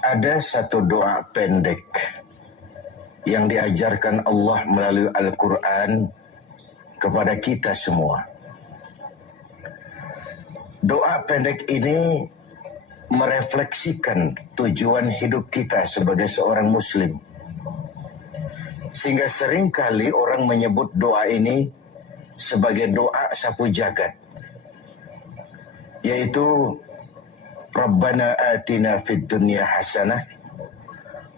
Ada satu doa pendek yang diajarkan Allah melalui Al-Quran kepada kita semua. Doa pendek ini merefleksikan tujuan hidup kita sebagai seorang muslim. Sehingga seringkali orang menyebut doa ini sebagai doa sapu jagat, yaitu Rabbana atina fid dunya hasanah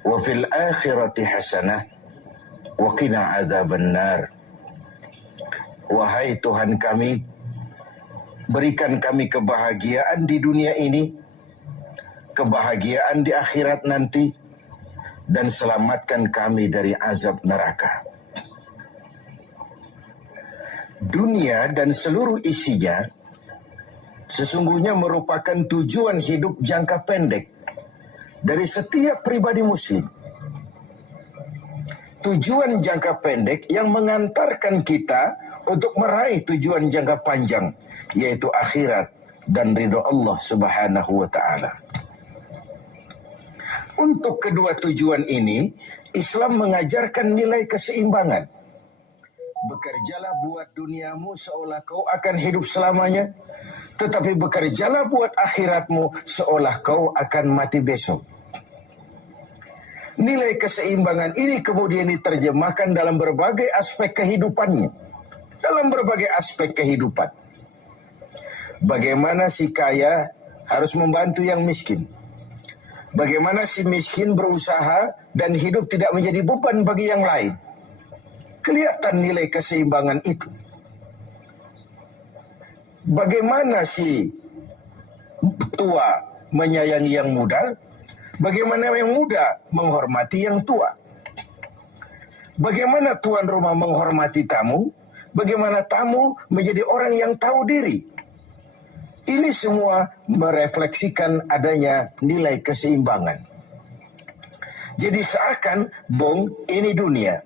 wa fil akhirati hasanah wa qina adzabannar. Wahai Tuhan kami, berikan kami kebahagiaan di dunia ini, kebahagiaan di akhirat nanti, dan selamatkan kami dari azab neraka. Dunia dan seluruh isinya sesungguhnya merupakan tujuan hidup jangka pendek dari setiap pribadi muslim. Tujuan jangka pendek yang mengantarkan kita untuk meraih tujuan jangka panjang, yaitu akhirat dan ridho Allah Subhanahu wa ta'ala. Untuk kedua tujuan ini, Islam mengajarkan nilai keseimbangan. Bekerjalah buat duniamu seolah kau akan hidup selamanya, tetapi bekerjalah buat akhiratmu seolah kau akan mati besok. Nilai keseimbangan ini kemudian diterjemahkan dalam berbagai aspek kehidupannya. Dalam berbagai aspek kehidupan. Bagaimana si kaya harus membantu yang miskin. Bagaimana si miskin berusaha dan hidup tidak menjadi beban bagi yang lain. Kelihatan nilai keseimbangan itu. Bagaimana si tua menyayangi yang muda, bagaimana yang muda menghormati yang tua. Bagaimana tuan rumah menghormati tamu, bagaimana tamu menjadi orang yang tahu diri. Ini semua merefleksikan adanya nilai keseimbangan. Jadi seakan, ini dunia.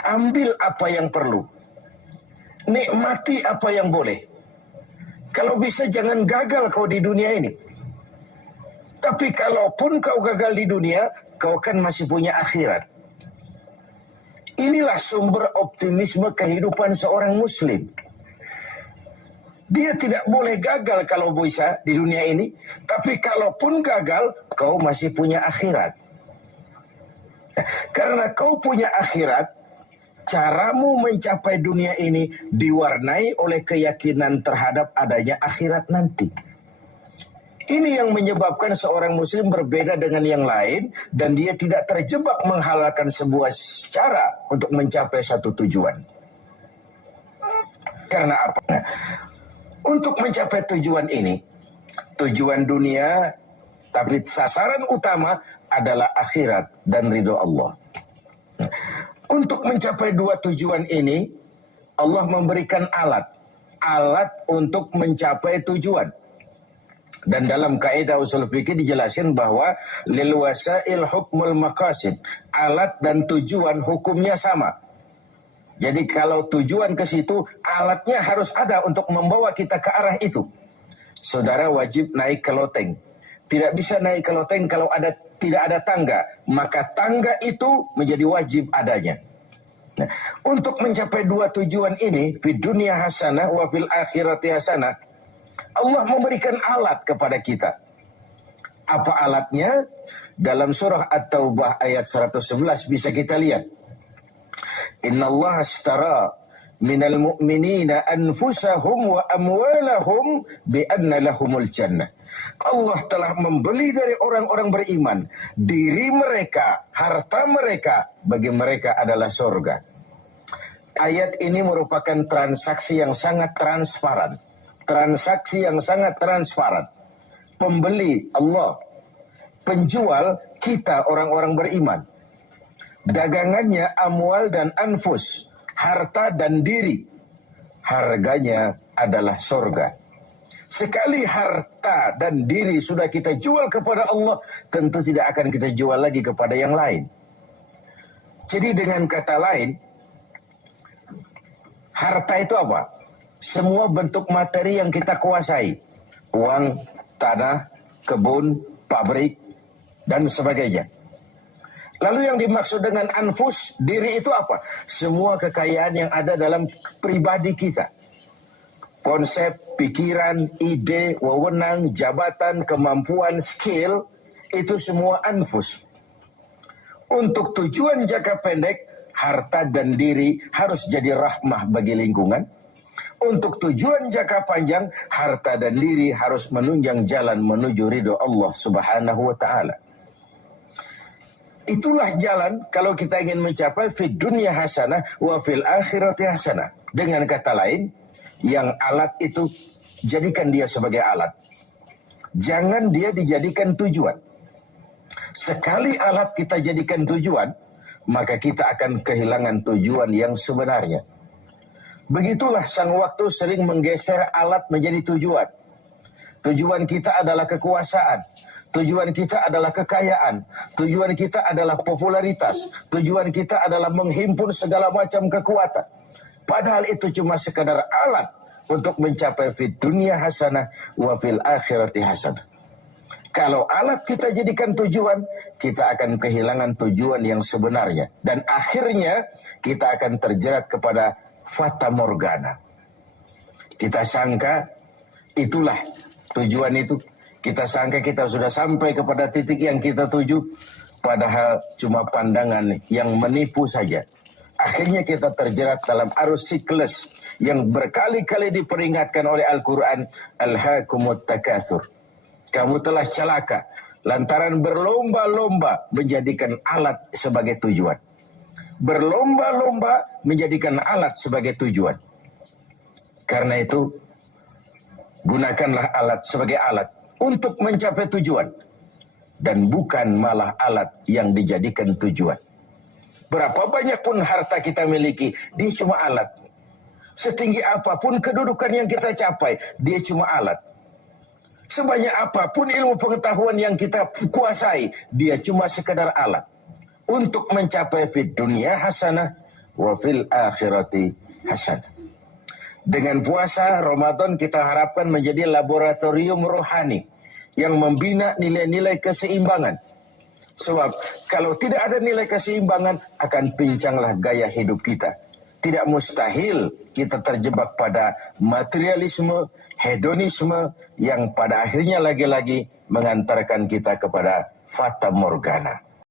Ambil apa yang perlu. Nikmati apa yang boleh. Kalau bisa jangan gagal kau di dunia ini. Tapi kalaupun kau gagal di dunia, kau kan masih punya akhirat. Inilah sumber optimisme kehidupan seorang muslim. Dia tidak boleh gagal kalau bisa di dunia ini. Tapi kalaupun gagal, kau masih punya akhirat. Karena kau punya akhirat, caramu mencapai dunia ini diwarnai oleh keyakinan terhadap adanya akhirat nanti. Ini yang menyebabkan seorang muslim berbeda dengan yang lain dan dia tidak terjebak menghalalkan sebuah cara untuk mencapai satu tujuan. Karena apa? Untuk mencapai tujuan ini, tujuan dunia, tapi sasaran utama adalah akhirat dan ridho Allah. Untuk mencapai dua tujuan ini, Allah memberikan alat untuk mencapai tujuan. Dan dalam kaidah usul fikih dijelaskan bahwa lil wasail hukmul maqasid, alat dan tujuan hukumnya sama. Jadi kalau tujuan ke situ, alatnya harus ada untuk membawa kita ke arah itu. Saudara wajib naik ke loteng. Tidak bisa naik ke loteng kalau tidak ada tangga, maka tangga itu menjadi wajib adanya. Nah, untuk mencapai dua tujuan ini, fid dunya hasanah wa fil akhirati hasanah, Allah memberikan alat kepada kita. Apa alatnya? Dalam surah At-Taubah ayat 111 bisa kita lihat. Inna Allah ashtara minal mu'minina anfusahum wa amwalahum bi anna lahumul jannah. Allah telah membeli dari orang-orang beriman diri mereka, harta mereka, bagi mereka adalah surga. Ayat ini merupakan transaksi yang sangat transparan. Transaksi yang sangat transparan. Pembeli Allah, penjual kita orang-orang beriman. Dagangannya amwal dan anfus, harta dan diri. Harganya adalah surga. Sekali harta dan diri sudah kita jual kepada Allah, tentu tidak akan kita jual lagi kepada yang lain. Jadi dengan kata lain, harta itu apa? Semua bentuk materi yang kita kuasai. Uang, tanah, kebun, pabrik, dan sebagainya. Lalu yang dimaksud dengan anfus, diri itu apa? Semua kekayaan yang ada dalam pribadi kita. Konsep, pikiran, ide, wewenang, jabatan, kemampuan, skill, itu semua anfus. Untuk tujuan jangka pendek, harta dan diri harus jadi rahmah bagi lingkungan. Untuk tujuan jangka panjang, harta dan diri harus menunjang jalan menuju ridho Allah Subhanahu wa ta'ala. Itulah jalan kalau kita ingin mencapai fid dunya hasanah wa fil akhirati hasanah. Dengan kata lain, yang alat itu jadikan dia sebagai alat. Jangan dia dijadikan tujuan. Sekali alat kita jadikan tujuan, maka kita akan kehilangan tujuan yang sebenarnya. Begitulah sang waktu sering menggeser alat menjadi tujuan. Tujuan kita adalah kekuasaan. Tujuan kita adalah kekayaan. Tujuan kita adalah popularitas. Tujuan kita adalah menghimpun segala macam kekuatan. Padahal itu cuma sekadar alat untuk mencapai fid dunya hasanah wa fil akhirati hasanah. Kalau alat kita jadikan tujuan, kita akan kehilangan tujuan yang sebenarnya. Dan akhirnya kita akan terjerat kepada fata morgana. Kita sangka itulah tujuan itu. Kita sangka kita sudah sampai kepada titik yang kita tuju, padahal cuma pandangan yang menipu saja. Akhirnya kita terjerat dalam arus siklus yang berkali-kali diperingatkan oleh Al-Quran. Alhaakumut takatsur. Kamu telah celaka lantaran berlomba-lomba menjadikan alat sebagai tujuan. Berlomba-lomba menjadikan alat sebagai tujuan. Karena itu, gunakanlah alat sebagai alat untuk mencapai tujuan, dan bukan malah alat yang dijadikan tujuan. Berapa banyak pun harta kita miliki, dia cuma alat. Setinggi apapun kedudukan yang kita capai, dia cuma alat. Sebanyak apapun ilmu pengetahuan yang kita kuasai, dia cuma sekedar alat. Untuk mencapai fid dunya hasanah wa fil akhirati hasanah. Dengan puasa Ramadan kita harapkan menjadi laboratorium rohani yang membina nilai-nilai keseimbangan. Sebab kalau tidak ada nilai keseimbangan, akan pincanglah gaya hidup kita. Tidak mustahil kita terjebak pada materialisme, hedonisme yang pada akhirnya lagi-lagi mengantarkan kita kepada fata morgana.